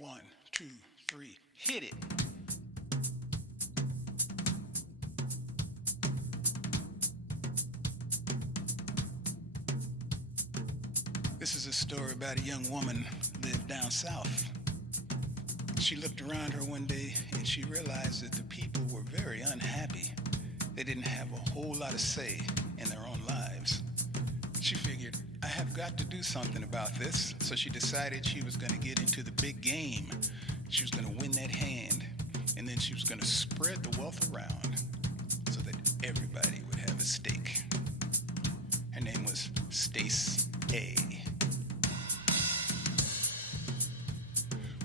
1, 2, 3, hit it. This is a story about a young woman who lived down south. She looked around her one day and she realized that the people were very unhappy. They didn't have a whole lot of say in their own lives. She figured, I have got to do something about this. So she decided she was going to get into the big game. She was going to win that hand. And then she was going to spread the wealth around so that everybody would have a stake. Her name was Stacey A.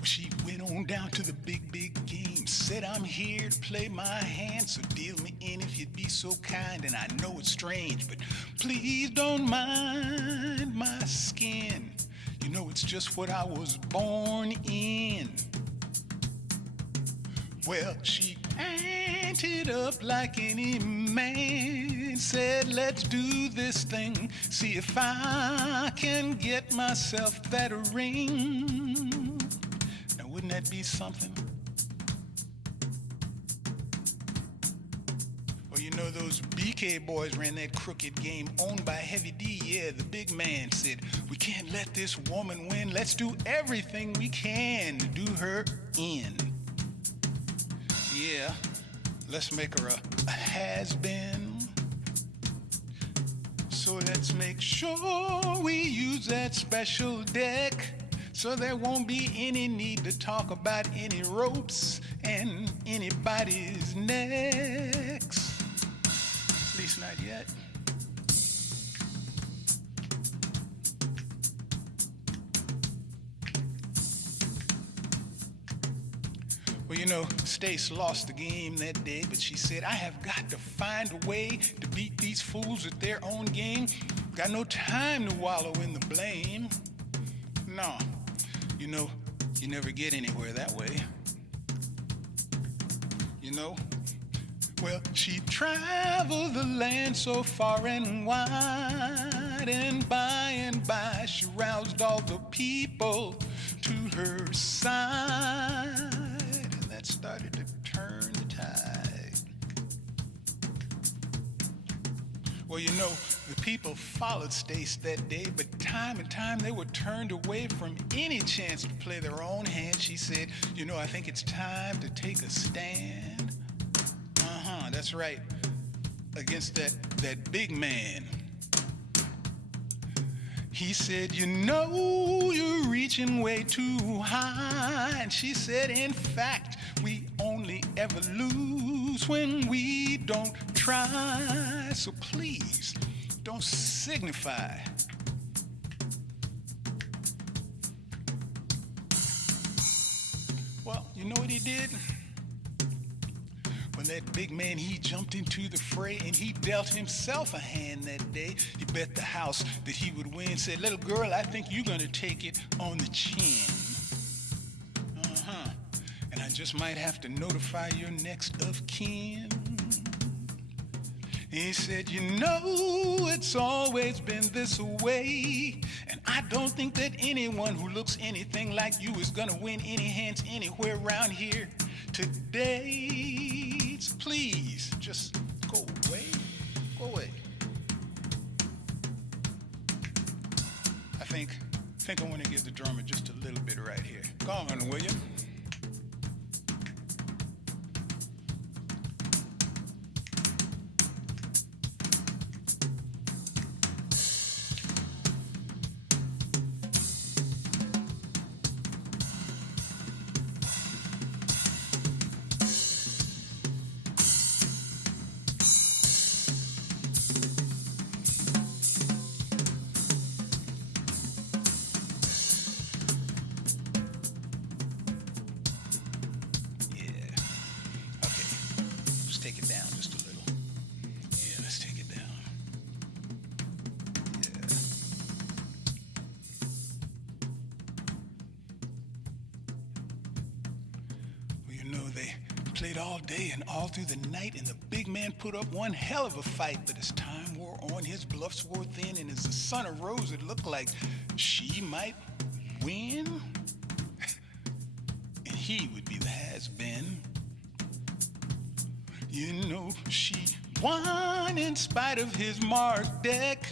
She went on down to the big game, said I'm here to play my hand, so deal me in if you'd be so kind. And I know it's strange, but please don't mind my skin. You know it's just what I was born in. Well, she anted up like any man, said let's do this thing, see if I can get myself that ring. Wouldn't that be something? Well, you know those BK boys ran that crooked game owned by Heavy D. Yeah, the big man said, we can't let this woman win. Let's do everything we can to do her in. Yeah, let's make her a has-been. So let's make sure we use that special deck, so there won't be any need to talk about any ropes and anybody's necks. At least not yet. Well, you know, Stace lost the game that day, but she said, I have got to find a way to beat these fools at their own game. Got no time to wallow in the blame. No. You know, you never get anywhere that way. You know? Well, she traveled the land so far and wide, and by she roused all the people to her side, and that started to turn the tide. Well, you know, the people followed Stace that day, but time and time they were turned away from any chance to play their own hand. She said, you know, I think it's time to take a stand. That's right, against that big man. He said, you know, you're reaching way too high. And she said, in fact, we only ever lose when we don't try. So please, don't signify. Well, you know what he did? When that big man, he jumped into the fray and he dealt himself a hand that day. He bet the house that he would win. Said, little girl, I think you're gonna take it on the chin. And I just might have to notify your next of kin. He said, you know, it's always been this way, and I don't think that anyone who looks anything like you is gonna win any hands anywhere around here today. So please, just go away, go away. I think I want to give the drummer just a little bit right here. Go on, will you? Take it down just a little. Yeah, let's take it down. Yeah. Well, you know, they played all day and all through the night, and the big man put up one hell of a fight. But as time wore on, his bluffs wore thin, and as the sun arose, it looked like she might win. he would be the has-been. You know, she won in spite of his marked deck.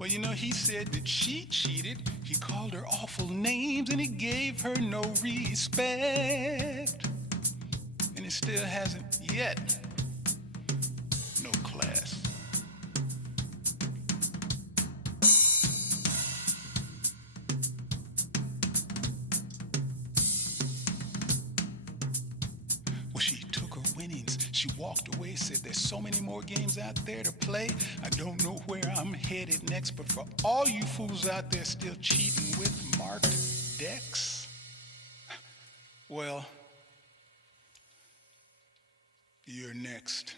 Well, you know, he said that she cheated. He called her awful names and he gave her no respect. And it still hasn't yet. No class. Well, she took her winnings. She walked away, said there's so many more games out there to play. I don't know where I'm headed next, but for all you fools out there still cheating with marked decks, well, you're next.